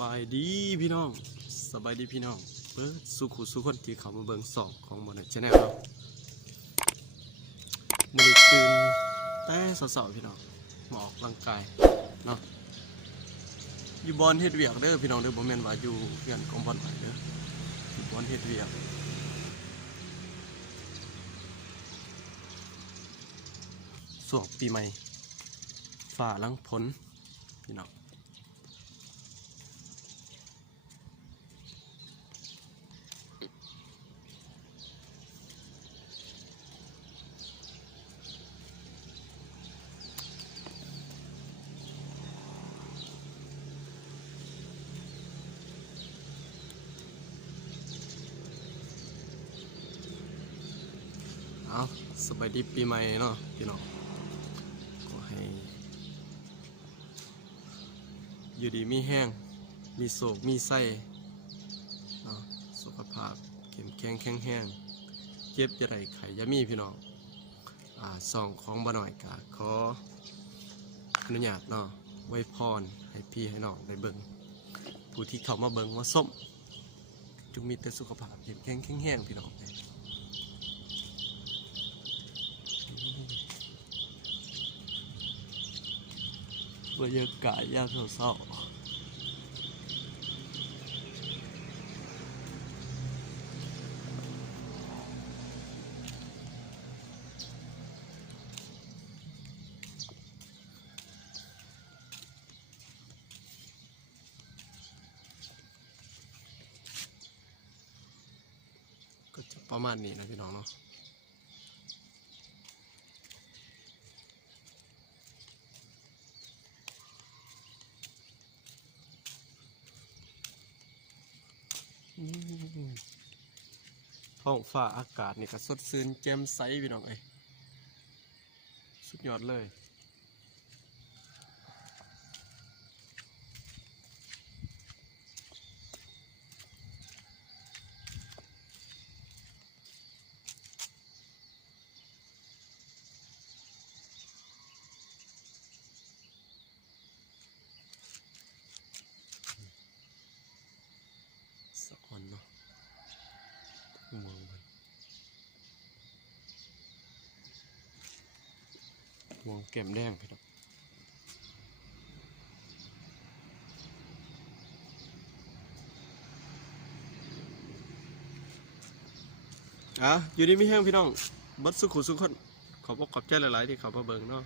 บายดีพี่น้องสบายดีพี่น้องเปิดสุขุสุขคนที่เขามาเบิ่งสองของบนชแนลเรามันตื่นแต่สาวๆพี่น้องมาออกกำลังกายเนาะอยู่บอลเฮ็ดเวียกเด้อพี่น้องเด้อบ่แม่นว่าอยู่เพื่อนของบอลไหนเด้ออยู่บอลเฮ็ดเวียกสวบปีใหม่ฝ่าลังพ้นพี่น้องเอาสบายดีปีใหม่เนาะพี่น้องก็ให้อยู่ดีมีแห้งมีโศกมีไส้เนาะสุขภาพเข้มแข็งแข็งแห้งเจ็บจะไรไข่ยามีพี่น้องซองของบ่หน่อยกะขออนุญาตเนาะไว้พรให้พี่ให้น้องได้เบิ่งผู้ที่เข้ามาเบิ่งว่าส้มจงมีแต่สุขภาพเข้มแข็งแข็งแห้งพี่น้องบรรยากาศยามเศร้าก็จะประมาณนี้นะพี่น้องเนาะท้องฟ้าอากาศนี่ก็สดชื่นแจ่มใสพี่น้องเอ้ยสุดยอดเลยสะอ่อนเนาะมองไปมองแก้มแดงพี่น้องอยู่ดีมีแห้งพี่น้องบัดสุขุสุขคนขอบใจหลายๆที่เขามาเบิ่งเนาะ